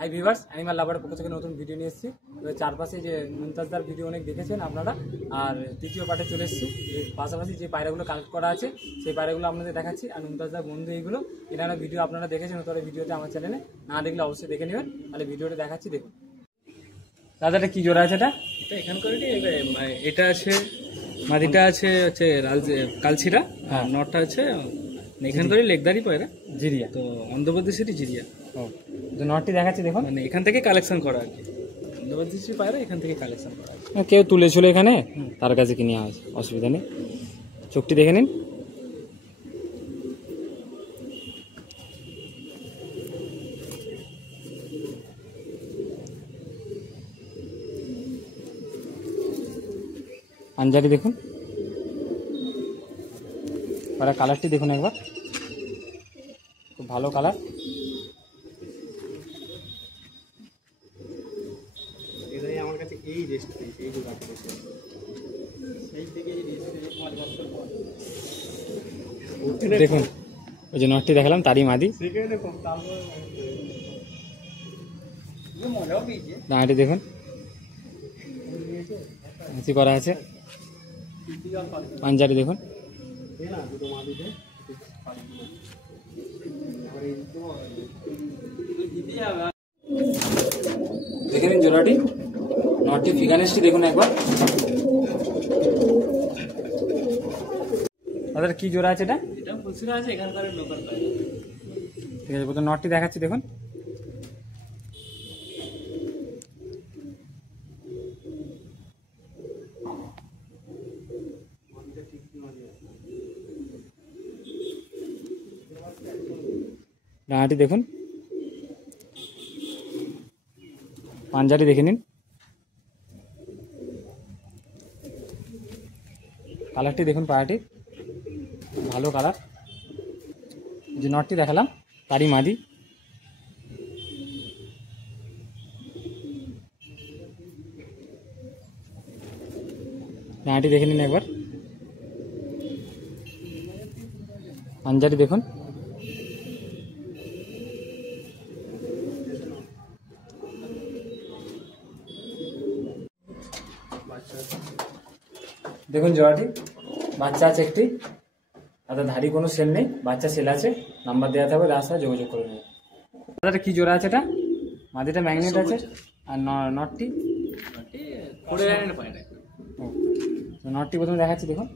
Hi viewers, animal লাভারের পক্ষ থেকে নতুন ভিডিও নিয়ে এসেছি। চারপাশে যে মুমতাজদার ভিডিও অনেক দেখেছেন আপনারা, আর তৃতীয় পার্টে চলে এসেছি। পাশাপাশি যে পায়রাগুলো কালেক্ট করা আছে সেই পায়রাগুলো আপনাদের দেখাচ্ছি। আর মুমতাজদার বন্ধু এইগুলো, এনারা ভিডিও আপনারা দেখেছেন নতুন ভিডিওতে আমার চ্যানেলে, না দেখলে অবশ্যই দেখে নেবেন। তাহলে ভিডিওটা দেখাচ্ছি, দেখুন। দাদা এটা কি জোড়া আছে? এটা এখানকার এটা আছে, মাদিটা আছে হচ্ছে কালছিরা, আর নটটা আছে এখানকারই লেগদারি পায়রা জিরিয়া, তো অন্ধ্রপ্রদেশেরই জিরিয়া। ও তো নটটি দেখাচ্ছি, দেখুন। মানে এখান থেকে কালেকশন করা আর কি, অন্ধ্রপ্রদেশের পায়রা এখান থেকে কালেকশন করা। কেউ তুলেছিল এখানে, তার কাছে কিনে আছে, অসুবিধা নেই। চোখটি দেখে নিন। পাঞ্জাবি দেখুন, পায়রা কালারটি দেখুন একবার, খুব ভালো কালার। আমার কাছে এই রেস্ট এই দেখুন, ওই যে নটটি দেখালাম তারই মাদি। দাঁড়াটি দেখুন, হাঁচি করা আছে। পাঞ্জাবি দেখুন, দেখে নিন জোড়াটি। নটটি ফিগানেসটি দেখুন একবার। তাদের কি জোড়া আছে? এটা ফুলসিরা আছে, এখানকার লোকাল পায়রা। ঠিক আছে, প্রথম নটটি দেখাচ্ছি, দেখুন। ডানাটি দেখুন, পাঞ্জাটি দেখে নিন, কালারটি দেখুন, পায়রাটি ভালো কালার। যে নটটি দেখালাম তারই মাদি। ডানাটি দেখে নিন একবার, পাঞ্জাটি দেখুন। দেখুন জোড়াটি, বাচ্চা আছে একটি, তাদের ধারি কোনো সেল নেই, বাচ্চা সেল আছে, নাম্বার দেওয়া থাকবে, রাস্তায় যোগাযোগ করে নেবে। দাদা কি জোড়া আছে? এটা মাদিটা ম্যাগনেট আছে, আর নটটি নটটি প্রথমে দেখাচ্ছি, দেখুন।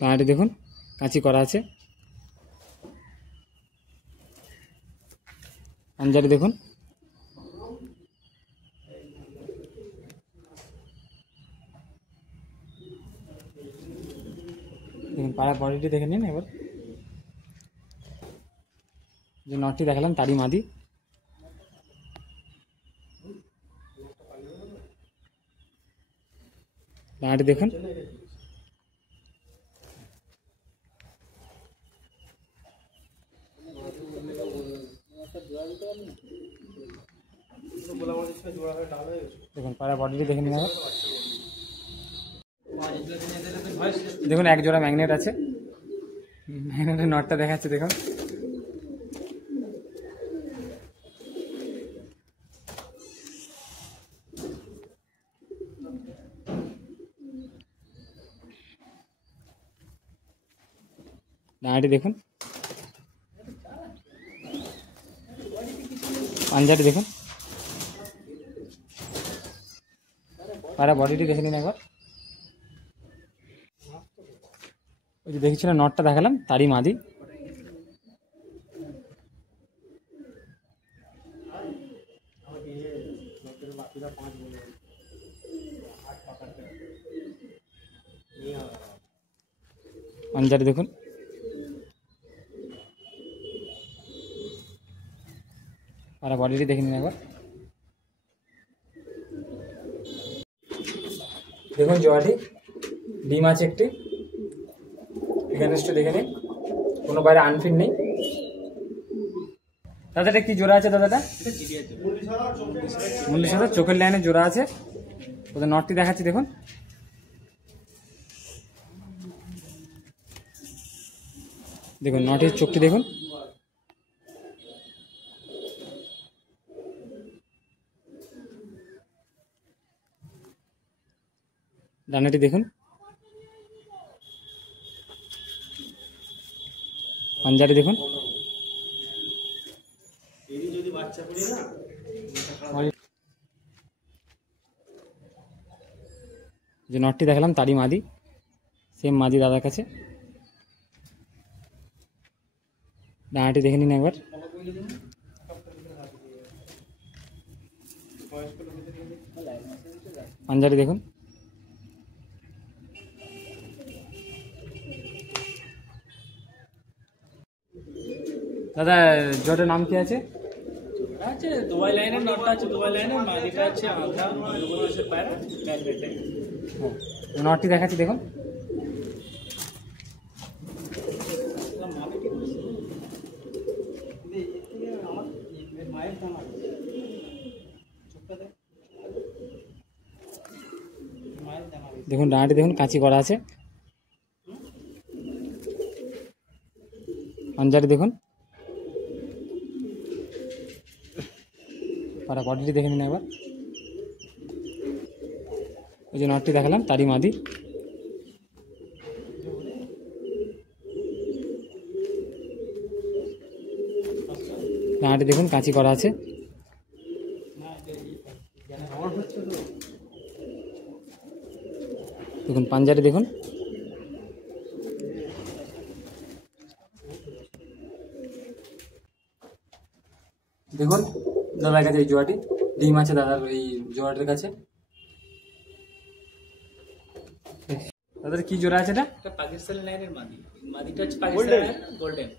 পায়রাটি দেখুন, কাঁচি করা আছে। পাঞ্জাবি দেখুন, দেখুন পায়রা বডিটি দেখে নিন এবার। যে নটটি দেখালাম তারই মাদি। পায়রাটি দেখুন, দেখুন পায়রা বডিটি দেখে নিন। দেখুন এক জোড়া ম্যাগনেট আছে, ম্যাগনেটের নটটা দেখাচ্ছে, দেখুন। ডানাটি দেখুন, পাঞ্জাটি দেখুন, পায়রা বডিটি দেখে নিন একবার। ওই যে দেখেছিলেন নটটা দেখালাম তারই মাদি। পাঞ্জাটি দেখুন, পায়রা বডিটি দেখে নিন একবার। দেখুন জোড়াটি, ডিম আছে একটি, ফিগানেসটা দেখে নিন, কোনো বাইরে আনফিট নেই। দাদাটা কি জোড়া আছে? দাদাটা 19,000 চোখের লাইনে জোড়া আছে। ওদের নটটি দেখাচ্ছি দেখুন। দেখুন নটের চোখটি দেখুন। ডানাটি দেখুন। পাঞ্জাটি দেখুন। যে নটটি দেখালাম তারই মাদি, সেম মাদি দাদার কাছে। ডানাটি দেখে নিন একবার। পাঞ্জাটি দেখুন। দাদা জটের নাম কি আছে? আছে দুবাই লাইনের, নটটা আছে দুবাই লাইনের, মাদিটা আছে আধা আছে পায়রা। নটটি দেখাচ্ছি দেখুন। দেখুন ডানাটি দেখুন, কাঁচি করা আছে। পাঞ্জাটি দেখুন। পাড়া বডিটি দেখে নিন একবার। ওই যে নটটি দেখালাম তারই মাদি। ডানাটি দেখুন, কাঁচি করা আছে। দেখুন পাঞ্জাটি দেখুন। দেখুন দাদার কাছে এই জোড়াটি ডিম আছে, দাদার এই জোড়াটির কাছে। দাদার কি জোড়া আছে এটা? এটা পাকিস্তানি লাইনের মাদি, মাদিটা হচ্ছে পাকিস্তানি গোল্ডেন।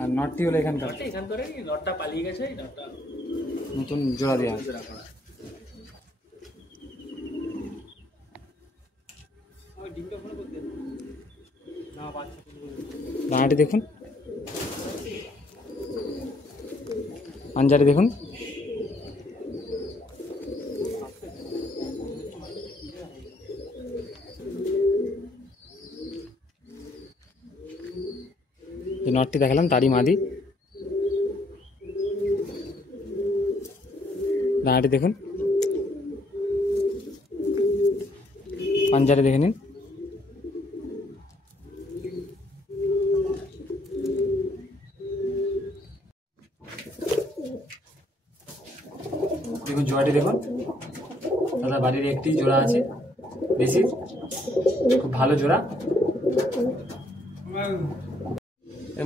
আর নটটি হলো এখানকার, নটটা এখান করে, নটটা পালিয়ে গেছে, এই নটটা নতুন জোড়া দেওয়া আছে। জোড়া করা। ডানাটি দেখুন। পাঞ্জাটি দেখুন। যে নটটি দেখালাম তারই মাদি। ডানাটি দেখুন। পাঞ্জাটি দেখে নিন। দেখুন জোড়াটি দেখুন। দাদা বাড়ির একটি জোড়া আছে দেশির, খুব ভালো জোড়া।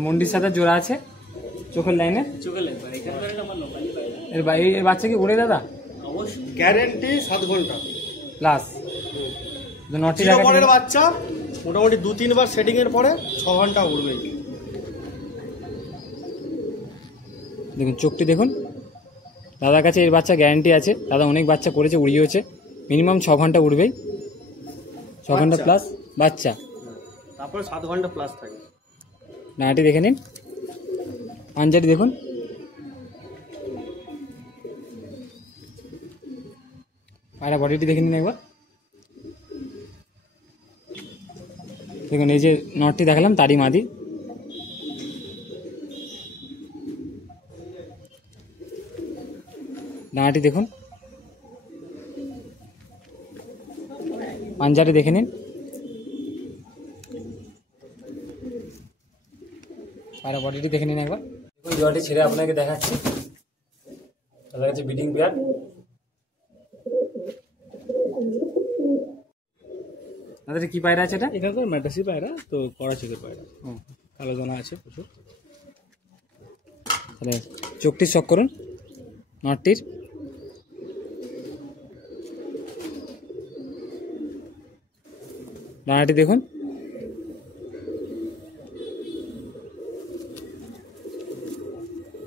মন্ডির সাথে জোড়া আছে চোখের লাইনে। চোখে লাগবে এখানকার, এটা আমার লোকালি পায়রা। এর বাচ্চা কি ওড়ে দাদা? অবশ্যই গ্যারেন্টি 7 ঘন্টা। প্লাস নটি পরের বাচ্চা মোটামুটি 2-3 বার সেটিং এর পরে 6 ঘন্টা উড়বে। দেখুন চোখটি দেখুন। দাদার কাছে এর বাচ্চা গ্যারান্টি আছে, দাদা অনেক বাচ্চা করেছে, উড়িয়েছে। মিনিমাম 6 ঘন্টা উড়বেই, 6 ঘন্টা প্লাস বাচ্চা। তারপরে 7 ঘন্টা প্লাস থাকে। নাটি দেখে নিন। পাঞ্জাটি দেখুন। পায়রা বডিটি দেখে নিন একবার। দেখুন এই যে নটটি দেখালাম তারই মাদি। ডানাটি দেখুন। পাঞ্জাটি দেখে নিন। পায়রা বডিটি দেখে নিন একবার। দেখুন জোড়াটি ছেড়ে আপনাকে দেখাচ্ছি। তাদের কাছে ব্রিডিং পেয়ার। তাদের কি পায়রা আছে এটা? এখানকার ম্যাটাসি পায়রা, তো করাচিকের পায়রা। কালো দানা আছে প্রচুর। তাহলে চোখটি শক করুন নটটির। ডানাটি দেখুন।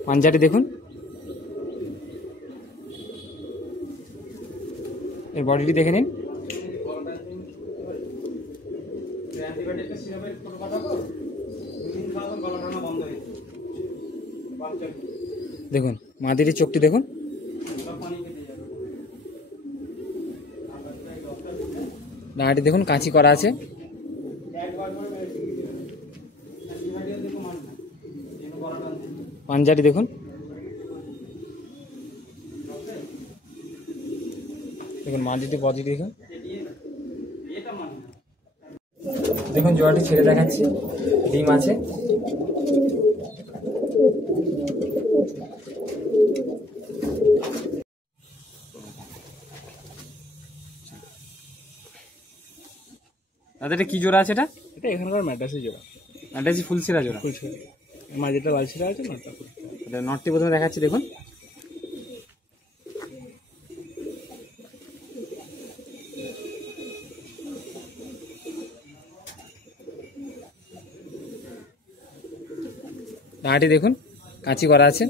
পাঞ্জাটি দেখুন। এর বডিটি দেখে নিন। দেখুন মাদির চোখটি দেখুন। ডানাটি দেখুন কাঁচি করা আছে। পাঞ্জাটি দেখুন, দেখুন মাটিতে বডি দেখুন, দেখুন জোড়াটি ছেড়ে দেখাচ্ছি, ডিম আছে। দাদা এটা কি জোড়া আছে? এটা এটা এখানকার ম্যাড্রাসি জোড়া, ম্যাড্রাসি ফুলসিরা জোড়া। মাঝেটা লালছিরা আছে, নটটা ফুল। নটটি প্রথমে দেখাচ্ছি দেখুন, ডানাটি দেখুন কাঁচি করা আছে।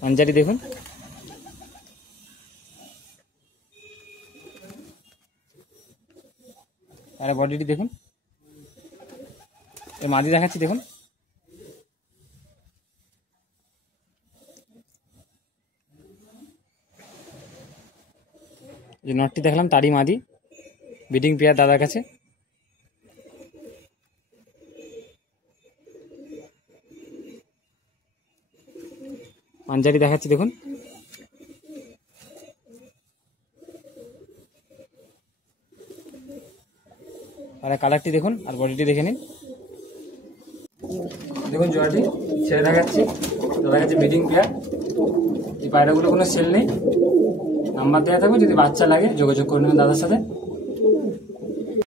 পাঞ্জাটি দেখুন, আর বডিটি দেখুন। এই মাদি দেখাচ্ছি দেখুন, যে নটটি দেখলাম তারই মাদি, ব্রিডিং পেয়ার দাদার কাছে। পাঞ্জাটি দেখাচ্ছি দেখুন, আর কালারটি দেখুন, আর বডিটি দেখে নিন। দেখুন জোড়াটি ছেড়ে দেখাচ্ছি, দাদার কাছে ব্রিডিং পেয়ার। এই পায়রাগুলো কোনো সেল নেই, নাম্বার দেওয়া থাকবে, যদি বাচ্চা লাগে যোগাযোগ করে নেবেন দাদার সাথে।